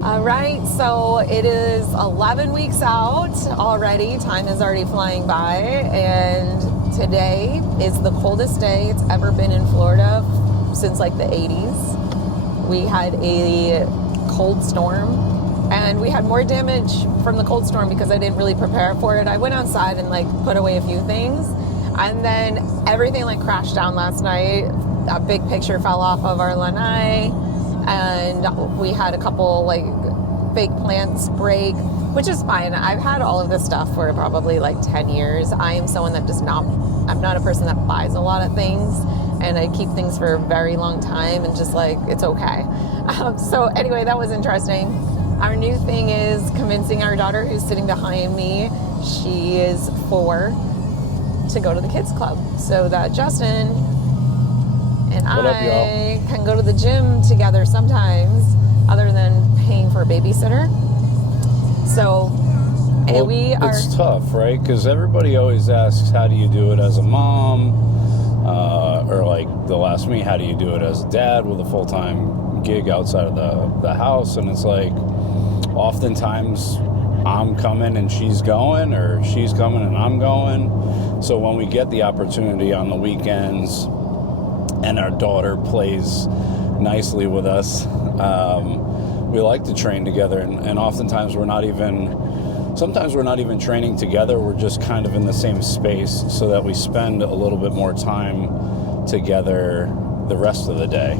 All right, so it is 11 weeks out already. Time is already flying by, and today is the coldest day it's ever been in Florida since like the 80s. We had a cold storm, and we had more damage from the cold storm because I didn't really prepare for it. I went outside and like put away a few things, and then everything like crashed down last night. A big picture fell off of our lanai, and we had a couple like fake plants break, which is fine. I've had all of this stuff for probably like 10 years. I am someone that I'm not a person that buys a lot of things, and I keep things for a very long time and just like, it's okay. So anyway, that was interesting. Our new thing is convincing our daughter, who's sitting behind me, she is 4, to go to the kids club so that Justin and I can go to the gym together sometimes, other than paying for a babysitter. So, it's tough, right? Because everybody always asks, how do you do it as a mom? Or like they'll ask me, how do you do it as a dad with a full-time gig outside of the house? And it's like, oftentimes I'm coming and she's going, or she's coming and I'm going. So when we get the opportunity on the weekends and our daughter plays nicely with us, we like to train together, and oftentimes sometimes we're not even training together, we're just kind of in the same space so that we spend a little bit more time together the rest of the day.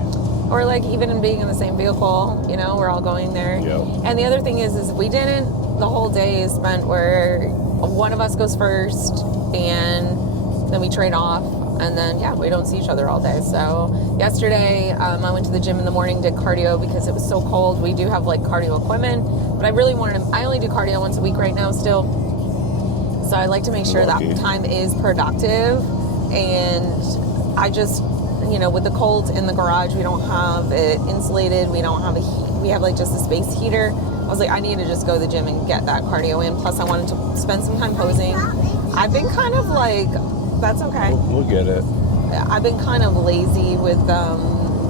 Or like even in being in the same vehicle, we're all going there. Yep. And the other thing is if we didn't, the whole day is spent where one of us goes first and then we trade off. And then, we don't see each other all day. So yesterday, I went to the gym in the morning, did cardio because it was so cold. We do have like cardio equipment, but I really I only do cardio once a week right now still. So I like to make sure that time is productive. And I just, with the cold in the garage, we don't have it insulated. We don't have we have like just a space heater. I was like, I need to just go to the gym and get that cardio in. Plus I wanted to spend some time posing. I've been kind of like, that's okay. We'll get it. I've been kind of lazy with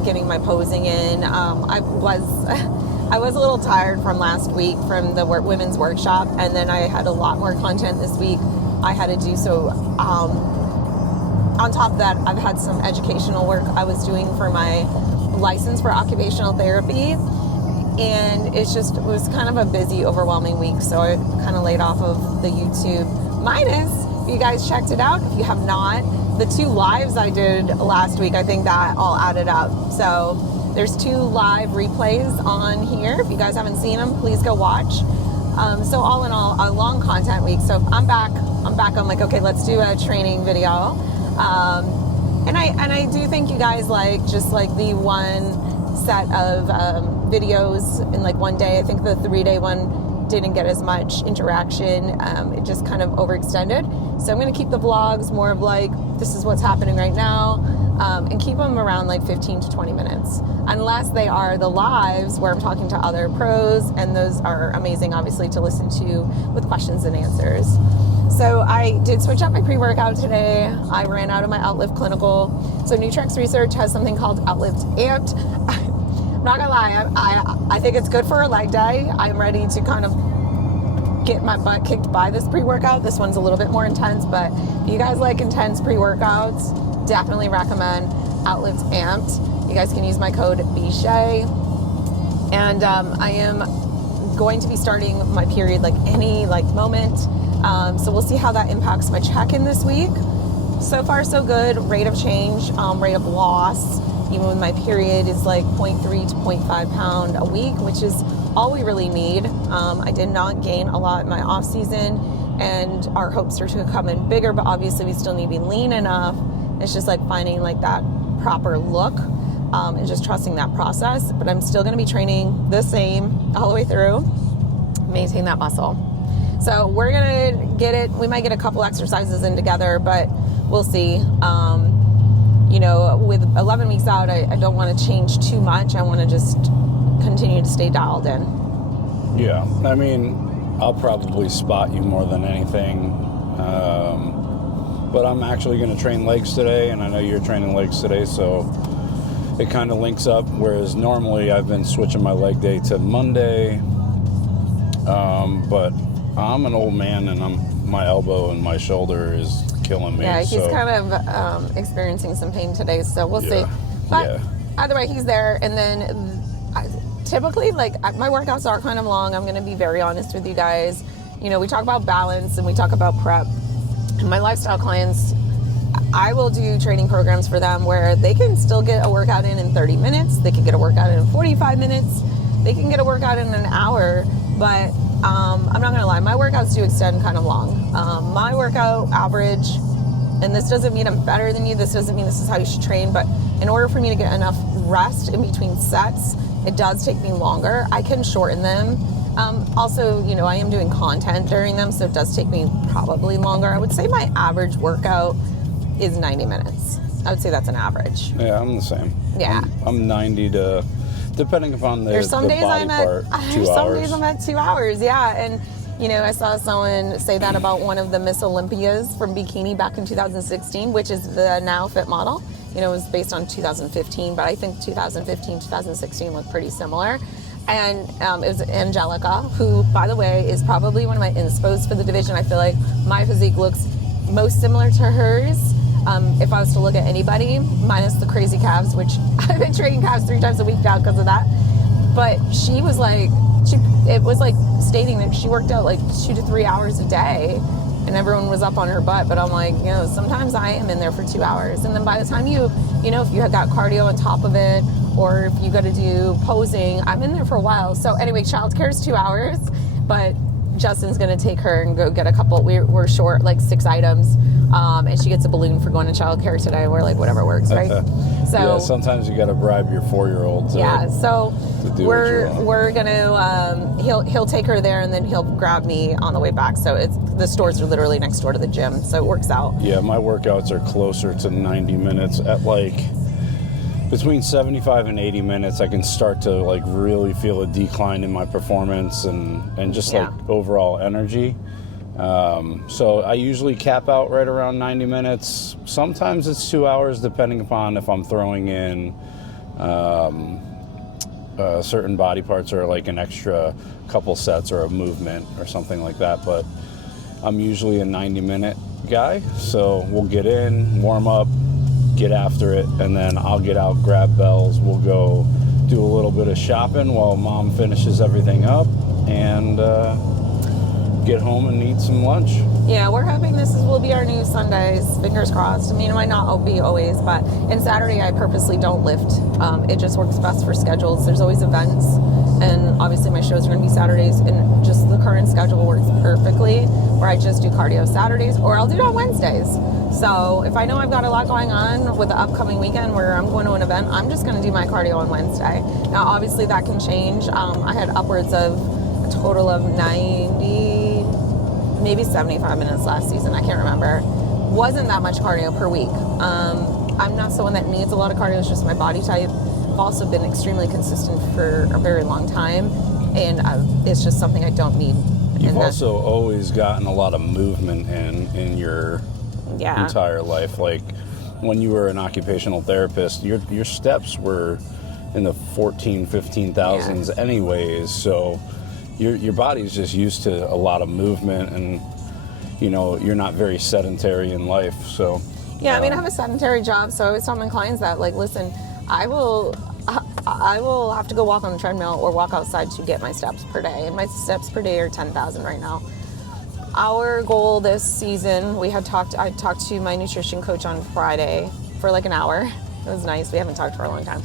getting my posing in. I was a little tired from last week from the women's workshop, and then I had a lot more content this week I had to do. So on top of that, I've had some educational work I was doing for my license for occupational therapy, and it was kind of a busy, overwhelming week. So I kind of laid off of the YouTube. Minus, if you guys checked it out, if you have not, the 2 lives I did last week, I think that all added up. So there's 2 live replays on here. If you guys haven't seen them, please go watch. So all in all, a long content week. So I'm back. I'm like, okay, let's do a training video. And I do think you guys like just like the one set of videos in like one day. I think the 3-day one didn't get as much interaction. It just kind of overextended. So I'm going to keep the vlogs more of like, this is what's happening right now, and keep them around like 15 to 20 minutes. Unless they are the lives where I'm talking to other pros, and those are amazing, obviously, to listen to with questions and answers. So I did switch up my pre-workout today. I ran out of my Outlift Clinical. So Nutrex Research has something called Outlift Amped. I'm not gonna lie, I think it's good for a leg day. I'm ready to kind of get my butt kicked by this pre-workout. This one's a little bit more intense, but if you guys like intense pre-workouts, definitely recommend Outlift Amped. You guys can use my code BSHAY. And I am going to be starting my period like any moment. So we'll see how that impacts my check-in this week. So far, so good. Rate of change, rate of loss, even with my period, is like 0.3 to 0.5 pound a week, which is all we really need. I did not gain a lot in my off season, and our hopes are to come in bigger, but obviously we still need to be lean enough. It's just like finding like that proper look, and just trusting that process. But I'm still going to be training the same all the way through, maintain that muscle. So we're going to get it. We might get a couple exercises in together, but we'll see. With 11 weeks out, I don't want to change too much. I want to just continue to stay dialed in. Yeah, I mean, I'll probably spot you more than anything. But I'm actually going to train legs today, and I know you're training legs today, so it kind of links up, whereas normally I've been switching my leg day to Monday, but I'm an old man and my elbow and my shoulder is killing me. Yeah, he's kind of experiencing some pain today, so we'll see. Yeah. But either way, he's there. And then typically, like, my workouts are kind of long. I'm going to be very honest with you guys. You know, we talk about balance and we talk about prep. And my lifestyle clients, I will do training programs for them where they can still get a workout in 30 minutes. They can get a workout in 45 minutes. They can get a workout in an hour. But I'm not going to lie, my workouts do extend kind of long. My workout average, and this doesn't mean I'm better than you, this doesn't mean this is how you should train, but in order for me to get enough rest in between sets, it does take me longer. I can shorten them. Also, you know, I am doing content during them, so it does take me probably longer. I would say my average workout is 90 minutes. I would say that's an average. Yeah, I'm the same. Yeah. I'm 90 to, depending upon the, there's some the days body I'm part, at, 2 there's some hours. days I'm at 2 hours, yeah. And, you know, I saw someone say that about one of the Miss Olympias from bikini back in 2016, which is the now fit model. You know, it was based on 2015, but I think 2015, 2016 looked pretty similar. And it was Angelica, who, by the way, is probably one of my inspos for the division. I feel like my physique looks most similar to hers. If I was to look at anybody, minus the crazy calves, which I've been training calves 3 times a week now because of that. But she was like, it was like stating that she worked out like 2 to 3 hours a day, and everyone was up on her butt. But I'm like, you know, sometimes I am in there for 2 hours, and then by the time you know, if you have got cardio on top of it, or if you got to do posing, I'm in there for a while. So anyway, childcare is 2 hours, but Justin's gonna take her and go get a couple. We're short like 6 items, and she gets a balloon for going to childcare today. We're like, whatever works, right? So yeah, sometimes you got to bribe your 4-year-old. So to do we're gonna he'll take her there, and then he'll grab me on the way back. So the stores are literally next door to the gym, so it works out. Yeah, my workouts are closer to 90 minutes. At like between 75 and 80 minutes, I can start to like really feel a decline in my performance and just like overall energy. So I usually cap out right around 90 minutes. Sometimes it's 2 hours, depending upon if I'm throwing in certain body parts or like an extra couple sets or a movement or something like that. But I'm usually a 90-minute guy. So we'll get in, warm up, get after it, and then I'll get out, grab bells. We'll go do a little bit of shopping while mom finishes everything up, and get home and eat some lunch. Yeah, we're hoping will be our new Sundays. Fingers crossed. I mean, it might not be always, but in Saturday I purposely don't lift. It just works best for schedules. There's always events, and obviously my shows are going to be Saturdays, and just the current schedule works perfectly, where I just do cardio Saturdays, or I'll do it on Wednesdays. So if I know I've got a lot going on with the upcoming weekend where I'm going to an event, I'm just going to do my cardio on Wednesday. Now, obviously that can change. I had upwards of a total of 90, maybe 75 minutes last season. I can't remember. Wasn't that much cardio per week. I'm not someone that needs a lot of cardio. It's just my body type. I've also been extremely consistent for a very long time, and it's just something I don't need. You've also always gotten a lot of movement in your entire life. Like when you were an occupational therapist, your steps were in the 15,000s anyways. So your body's just used to a lot of movement, and you know, you're not very sedentary in life. So I mean, I have a sedentary job, so I always tell my clients that, like, listen, I will have to go walk on the treadmill or walk outside to get my steps per day, and my steps per day are 10,000 right now. Our goal this season, I talked to my nutrition coach on Friday for like an hour. It was nice. We haven't talked for a long time.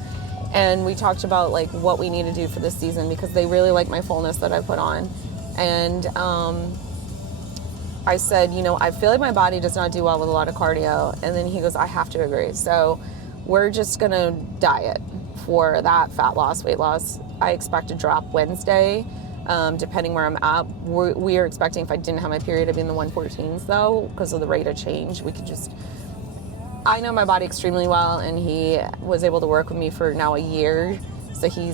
And we talked about like what we need to do for this season, because they really like my fullness that I put on. And I said, you know, I feel like my body does not do well with a lot of cardio. And then he goes, I have to agree. So we're just going to diet for that fat loss, weight loss. I expect to drop Wednesday. Depending where I'm at, we are expecting, if I didn't have my period, to be in the 114s though, because of the rate of change. I know my body extremely well, and he was able to work with me for now a year, so he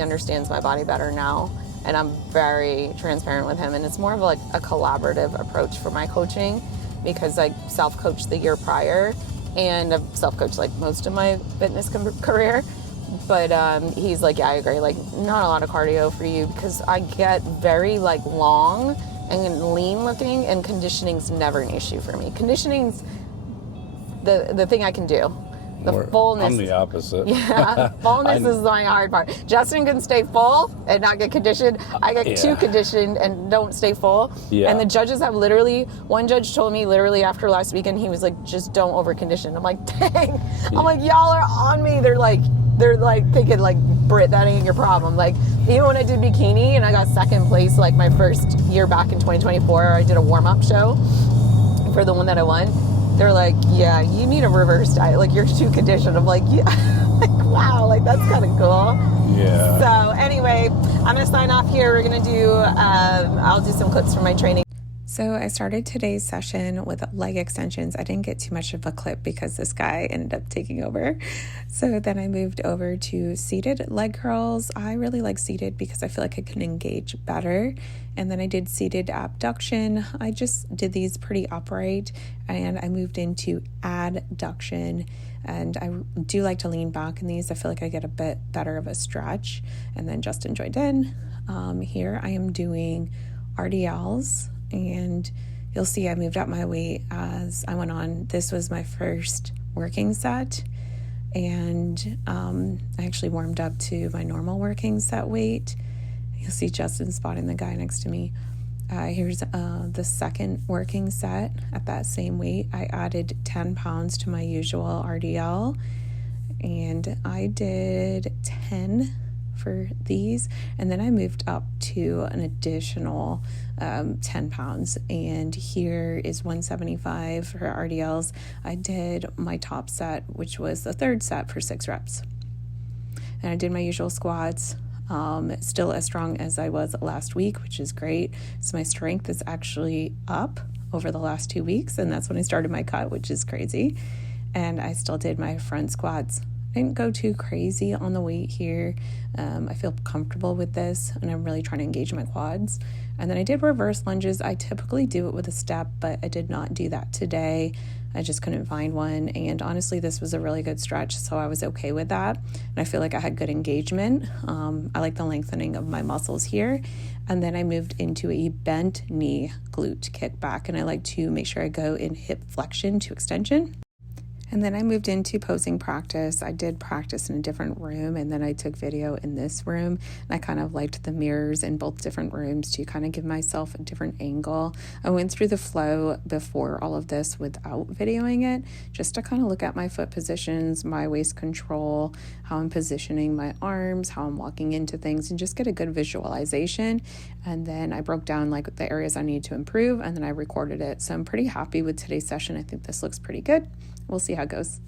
understands my body better now, and I'm very transparent with him, and it's more of like a collaborative approach for my coaching, because I self-coached the year prior, and I've self-coached like most of my fitness career. But he's like, yeah, I agree. Like, not a lot of cardio for you because I get very like long and lean looking, and conditioning's never an issue for me. Conditioning's the thing I can do. The fullness. I'm the opposite. Yeah, fullness is my hard part. Justin can stay full and not get conditioned. I get too conditioned and don't stay full. Yeah. And the judges have one judge told me literally after last weekend, he was like, just don't over condition. I'm like, dang. I'm like, y'all are on me. They're like thinking like, Britt, that ain't your problem. Like, even when I did bikini and I got second place, like my first year back in 2024, I did a warm-up show for the one that I won. They're like, yeah, you need a reverse diet. Like, you're too conditioned. I'm like, yeah. Like, wow, like that's kind of cool. Yeah. So anyway, I'm going to sign off here. We're going to do, I'll do some clips from my training. So I started today's session with leg extensions. I didn't get too much of a clip because this guy ended up taking over. So then I moved over to seated leg curls. I really like seated because I feel like I can engage better. And then I did seated abduction. I just did these pretty upright, and I moved into adduction. And I do like to lean back in these. I feel like I get a bit better of a stretch. And then Justin joined in. Here I am doing RDLs. And you'll see I moved up my weight as I went on. This was my first working set, and I actually warmed up to my normal working set weight. You'll see Justin spotting the guy next to me. Here's the second working set at that same weight. I added 10 pounds to my usual RDL, and I did 10 for these, and then I moved up to an additional 10 pounds, and here is 175 for RDLs. I did my top set, which was the third set, for 6 reps, and I did my usual squats. Still as strong as I was last week, which is great. So my strength is actually up over the last 2 weeks, and that's when I started my cut, which is crazy. And I still did my front squats. I didn't go too crazy on the weight here. I feel comfortable with this, and I'm really trying to engage my quads. And then I did reverse lunges. I typically do it with a step, but I did not do that today. I just couldn't find one. And honestly, this was a really good stretch, so I was okay with that. And I feel like I had good engagement. I like the lengthening of my muscles here. And then I moved into a bent knee glute kickback, and I like to make sure I go in hip flexion to extension. And then I moved into posing practice. I did practice in a different room, and then I took video in this room. And I kind of liked the mirrors in both different rooms to kind of give myself a different angle. I went through the flow before all of this without videoing it, just to kind of look at my foot positions, my waist control, how I'm positioning my arms, how I'm walking into things, and just get a good visualization. And then I broke down like the areas I need to improve, and then I recorded it. So I'm pretty happy with today's session. I think this looks pretty good. We'll see how it goes.